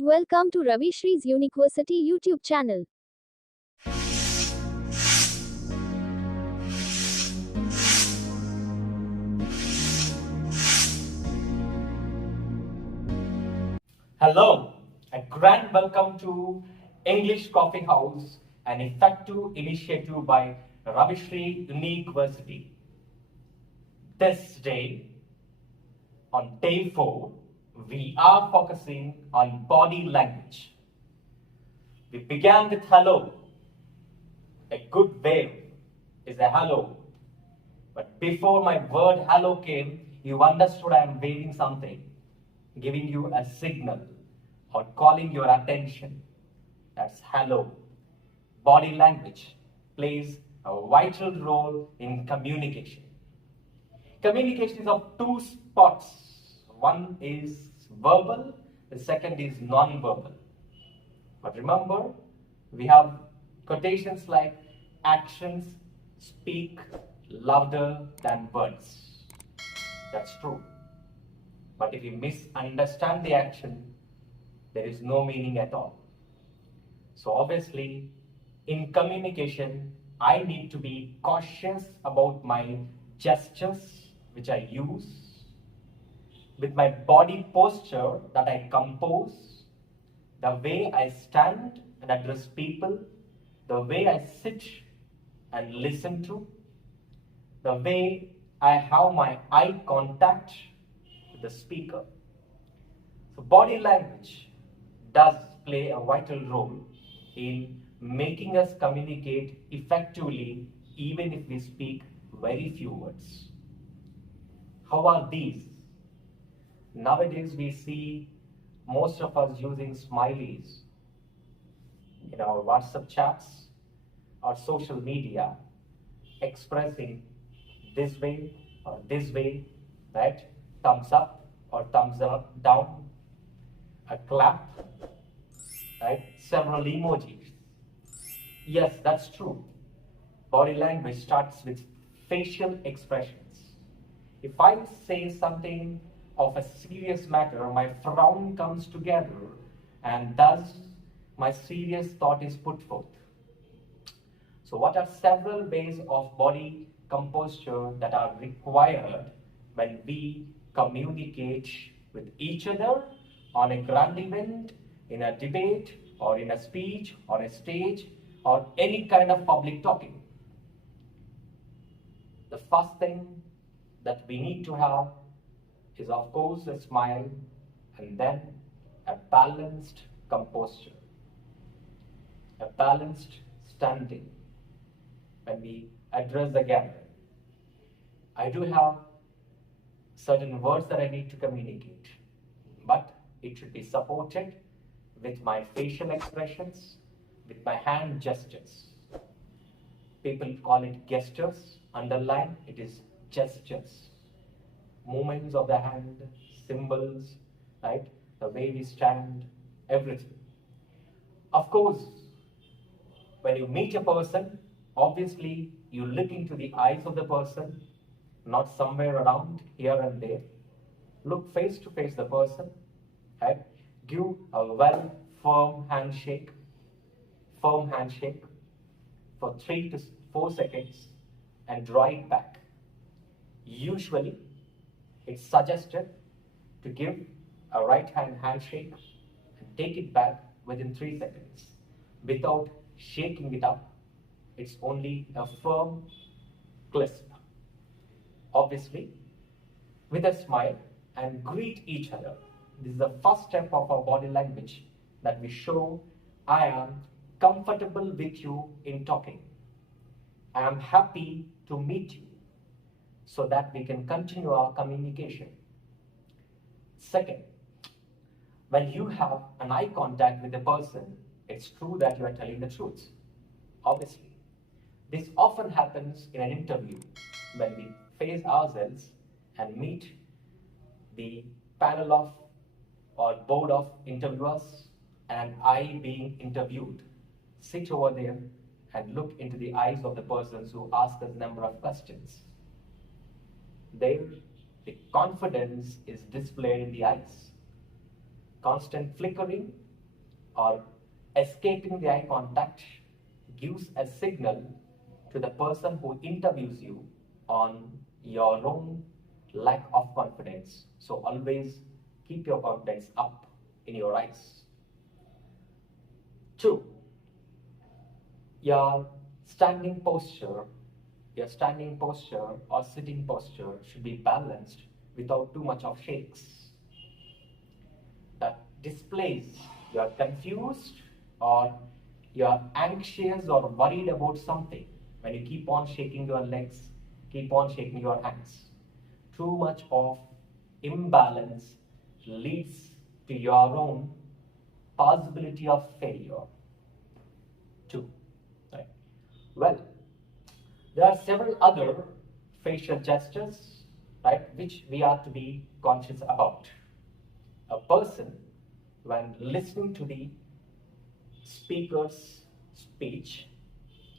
Welcome to Ravi Shree's University YouTube channel. Hello, a grand welcome to English Coffee House, an effective initiative by Ravi Shree University. This day, on day 4, we are focusing on body language. We began with hello. A good wave is a hello. But before my word hello came, you understood I am waving something, giving you a signal or calling your attention. That's hello. Body language plays a vital role in communication. Communication is of two spots. One is verbal, the second is non-verbal. But remember, we have quotations like actions speak louder than words. That's true. But if you misunderstand the action, there is no meaning at all. So obviously, in communication, I need to be cautious about my gestures which I use, with my body posture that I compose, the way I stand and address people, the way I sit and listen to, the way I have my eye contact with the speaker. So body language does play a vital role in making us communicate effectively even if we speak very few words. How are these? Nowadays we see most of us using smileys in our WhatsApp chats or social media, expressing this way, right? Thumbs up or thumbs up, down, a clap, right? Several emojis. Yes, that's true. Body language starts with facial expressions. If I say something of a serious matter, my frown comes together and thus my serious thought is put forth. So what are several ways of body composure that are required when we communicate with each other on a grand event, in a debate, or in a speech, or a stage, or any kind of public talking? The first thing that we need to have is, of course, a smile and then a balanced composure, a balanced standing when we address the gathering. I do have certain words that I need to communicate, but it should be supported with my facial expressions, with my hand gestures. People call it gestures, underline it is gestures. Movements of the hand, symbols, right? The way we stand, everything. Of course, when you meet a person, obviously you look into the eyes of the person, not somewhere around here and there. Look face to face the person, right? Give a well firm handshake for 3 to 4 seconds and draw it back. Usually, it's suggested to give a right hand handshake and take it back within 3 seconds without shaking it up. It's only a firm clasp. Obviously, with a smile and greet each other. This is the first step of our body language that we show I am comfortable with you in talking. I am happy to meet you so that we can continue our communication. Second, when you have an eye contact with a person, it's true that you are telling the truth. Obviously, this often happens in an interview when we face ourselves and meet the panel of or board of interviewers and I being interviewed. Sit over there and look into the eyes of the persons who ask us a number of questions. There, the confidence is displayed in the eyes. Constant flickering or escaping the eye contact gives a signal to the person who interviews you on your own lack of confidence. So always keep your confidence up in your eyes. 2. Your standing posture, your standing posture or sitting posture should be balanced without too much of shakes. That displays you are confused or you are anxious or worried about something when you keep on shaking your legs, keep on shaking your hands. Too much of imbalance leads to your own possibility of failure. 2. Right. Well, there are several other facial gestures, right, which we are to be conscious about. A person, when listening to the speaker's speech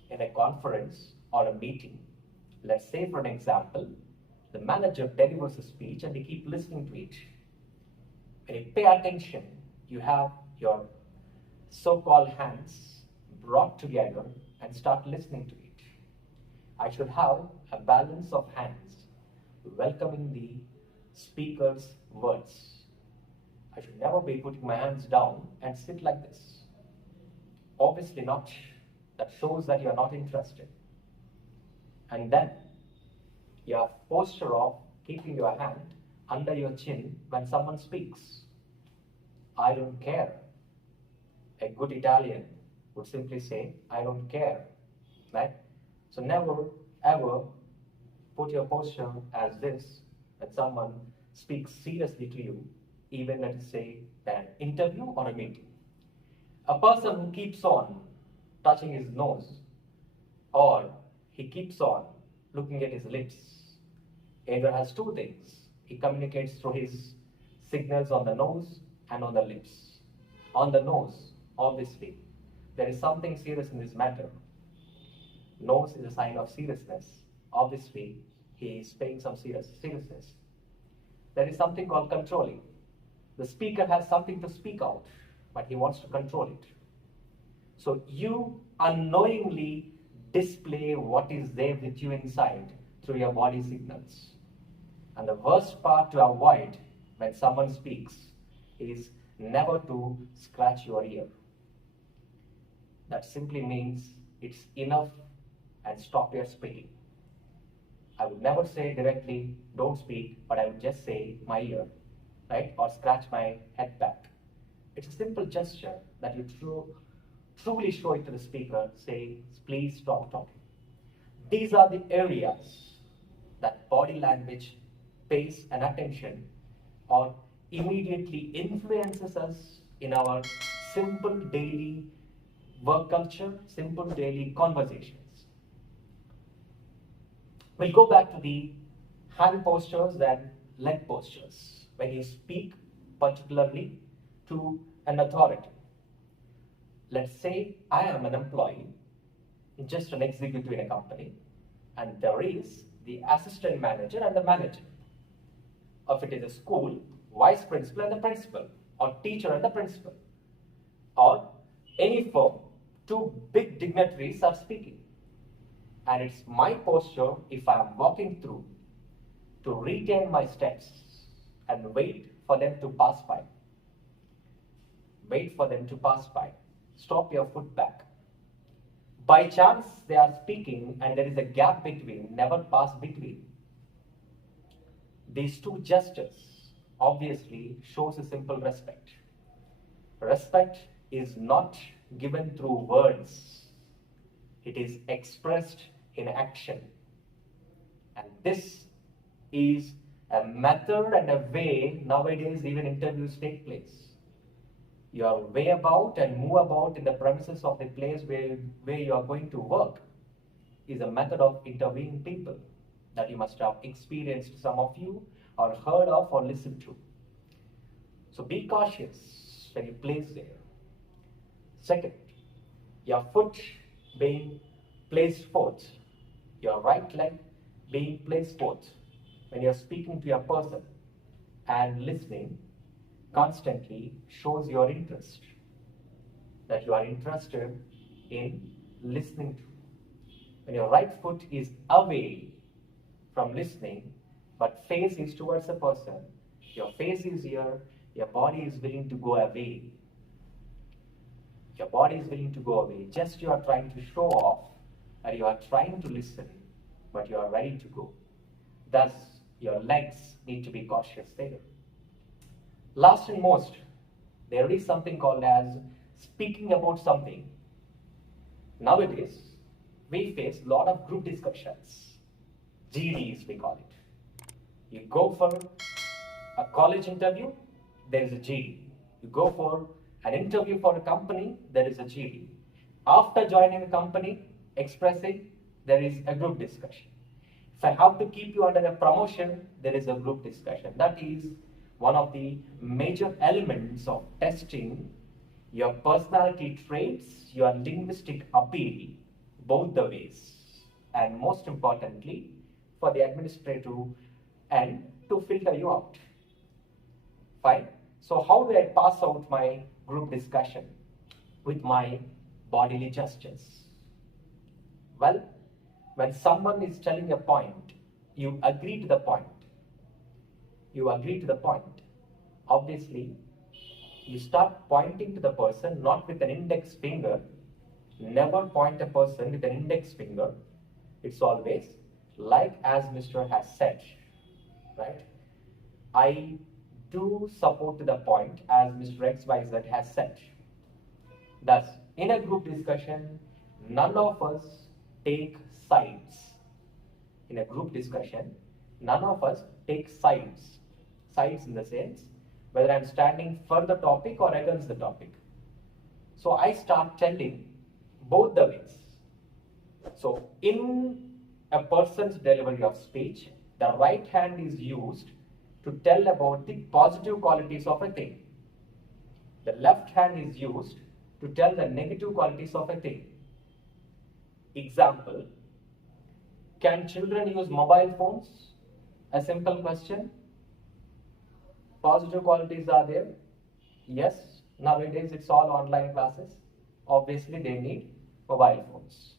in a conference or a meeting, let's say for an example, the manager delivers a speech and they keep listening to it. When you pay attention, you have your so-called hands brought together and start listening to it. I should have a balance of hands welcoming the speaker's words. I should never be putting my hands down and sit like this. Obviously not. That shows that you are not interested. And then your posture of keeping your hand under your chin when someone speaks. I don't care. A good Italian would simply say, I don't care. Right? So never ever put your posture as this when someone speaks seriously to you, even let us say an interview or a meeting. A person who keeps on touching his nose or he keeps on looking at his lips either has two things. He communicates through his signals on the nose and on the lips. On the nose, obviously, there is something serious in this matter. Nose is a sign of seriousness. Obviously, he is paying some seriousness. There is something called controlling. The speaker has something to speak out, but he wants to control it. So you unknowingly display what is there with you inside through your body signals. And the worst part to avoid when someone speaks is never to scratch your ear. That simply means it's enough and stop your speaking. I would never say directly, don't speak, but I would just say my ear, right? Or scratch my head back. It's a simple gesture that you truly show it to the speaker, say, please stop talking. These are the areas that body language pays an attention or immediately influences us in our simple daily work culture, simple daily conversations. We'll go back to the hand postures and leg postures when you speak particularly to an authority. Let's say I am an employee, just an executive in a company, and there is the assistant manager and the manager. If it is a school, vice principal and the principal, or teacher and the principal, or any firm, two big dignitaries are speaking. And it's my posture, if I am walking through, to retain my steps and wait for them to pass by. Wait for them to pass by. Stop your foot back. By chance they are speaking and there is a gap between, never pass between. These two gestures obviously shows a simple respect. Respect is not given through words. It is expressed in action. And this is a method and a way nowadays even interviews take place. Your way about and move about in the premises of the place where you are going to work is a method of interviewing people that you must have experienced, some of you, or heard of or listened to. So be cautious when you place there. Second, your foot being placed forth, your right leg being placed forth when you're speaking to a person and listening constantly shows your interest. that you are interested in listening to. When your right foot is away from listening, but face is towards a person, your face is here, your body is willing to go away. Your body is willing to go away. Just you are trying to show off, or you are trying to listen, but you are ready to go. Thus, your legs need to be cautious there. Last and most, there is something called as speaking about something. Nowadays, we face a lot of group discussions. GDs, we call it. You go for a college interview, there is a GD. You go for an interview for a company, there is a GD. After joining a company, expressing, there is a group discussion. If I have to keep you under a promotion, there is a group discussion. That is one of the major elements of testing your personality traits, your linguistic appeal, both the ways. And most importantly, for the administrative end to filter you out. Fine. So how do I pass out my group discussion? With my bodily gestures. Well, when someone is telling a point, you agree to the point. You agree to the point. Obviously, you start pointing to the person not with an index finger. Never point a person with an index finger. It's always like as Mr. has said, right? I do support to the point as Mr. XYZ has said. Thus, in a group discussion, none of us take sides. In a group discussion, none of us take sides. Sides in the sense, whether I'm standing for the topic or against the topic. So I start telling both the ways. So in a person's delivery of speech, the right hand is used to tell about the positive qualities of a thing. The left hand is used to tell the negative qualities of a thing. Example, can children use mobile phones? A simple question. Positive qualities are there. Yes, nowadays it's all online classes. Obviously they need mobile phones.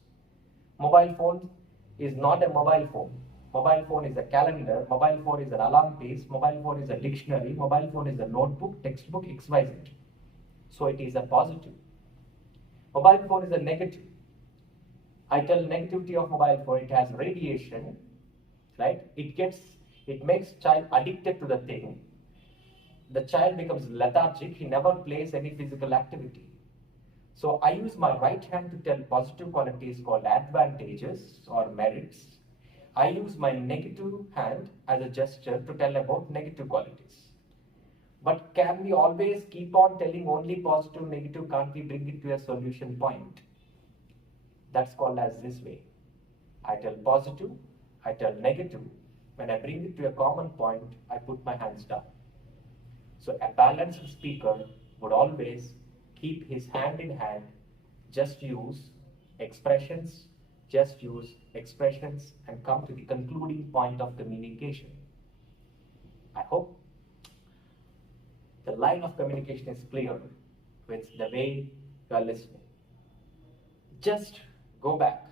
Mobile phone is not a mobile phone. Mobile phone is a calendar. Mobile phone is an alarm piece. Mobile phone is a dictionary. Mobile phone is a notebook, textbook, XYZ. So it is a positive. Mobile phone is a negative. I tell negativity of mobile phone, it has radiation, right? It makes child addicted to the thing. The child becomes lethargic, he never plays any physical activity. So I use my right hand to tell positive qualities called advantages or merits. I use my negative hand as a gesture to tell about negative qualities. But can we always keep on telling only positive, negative? Can't we bring it to a solution point? That's called as this way. I tell positive, I tell negative. When I bring it to a common point, I put my hands down. So a balanced speaker would always keep his hand in hand, just use expressions, and come to the concluding point of communication. I hope the line of communication is clear with the way you are listening. Just go back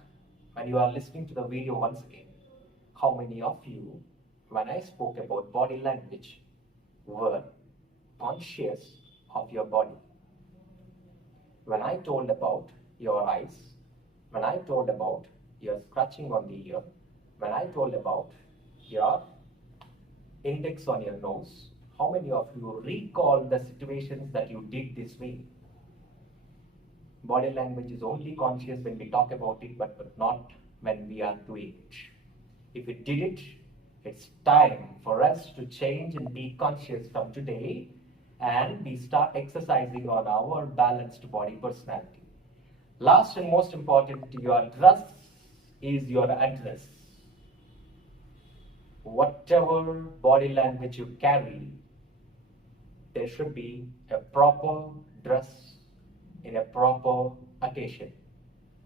when you are listening to the video once again. How many of you, when I spoke about body language, were conscious of your body? When I told about your eyes, when I told about your scratching on the ear, when I told about your index on your nose, how many of you recall the situations that you did this way? Body language is only conscious when we talk about it, but not when we are doing it. If we did it, it's time for us to change and be conscious from today, and we start exercising on our balanced body personality. Last and most important, your dress is your address. Whatever body language you carry, there should be a proper dress in a proper occasion.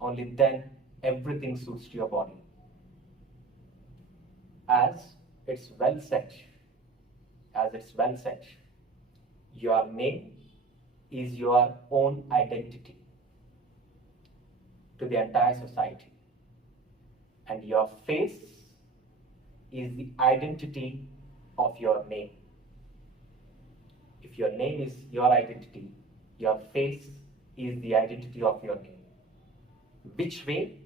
Only then everything suits to your body. As it's well said, your name is your own identity. to the entire society. And your face is the identity of your name. If your name is your identity, your face is the identity of your name. Which way?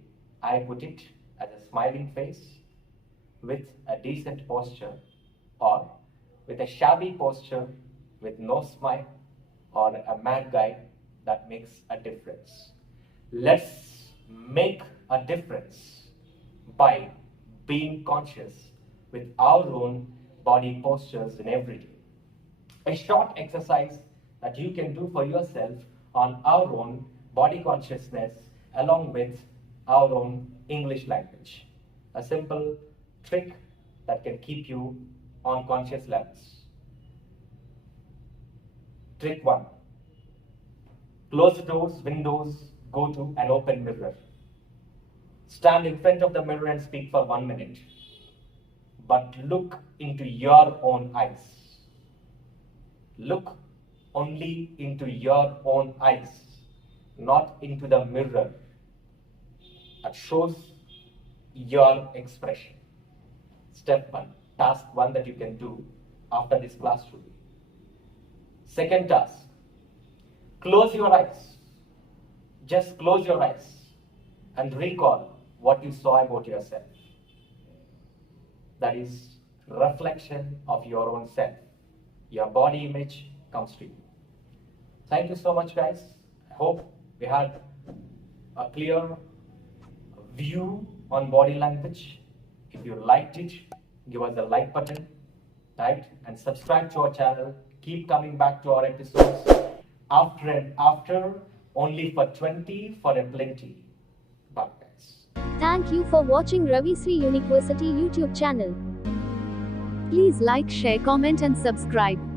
I put it as a smiling face with a decent posture, or with a shabby posture with no smile, or a mad guy. That makes a difference. Let's make a difference by being conscious with our own body postures in every day. A short exercise that you can do for yourself on our own body consciousness along with our own English language. A simple trick that can keep you on conscious levels. Trick 1. Close the doors, windows, go to an open mirror. Stand in front of the mirror and speak for 1 minute. But look into your own eyes. Look only into your own eyes, not into the mirror. That shows your expression. Step 1, task 1 that you can do after this class today. Second task, close your eyes. Just close your eyes and recall what you saw about yourself. That is reflection of your own self. Your body image comes to you. Thank you so much, guys. I hope we had a clear view on body language. If you liked it, give us a like button, right? And subscribe to our channel. Keep coming back to our episodes after and after, only for 20 for a plenty. Bye, guys. Thank you for watching Ravi Sri University YouTube channel. Please like, share, comment and subscribe.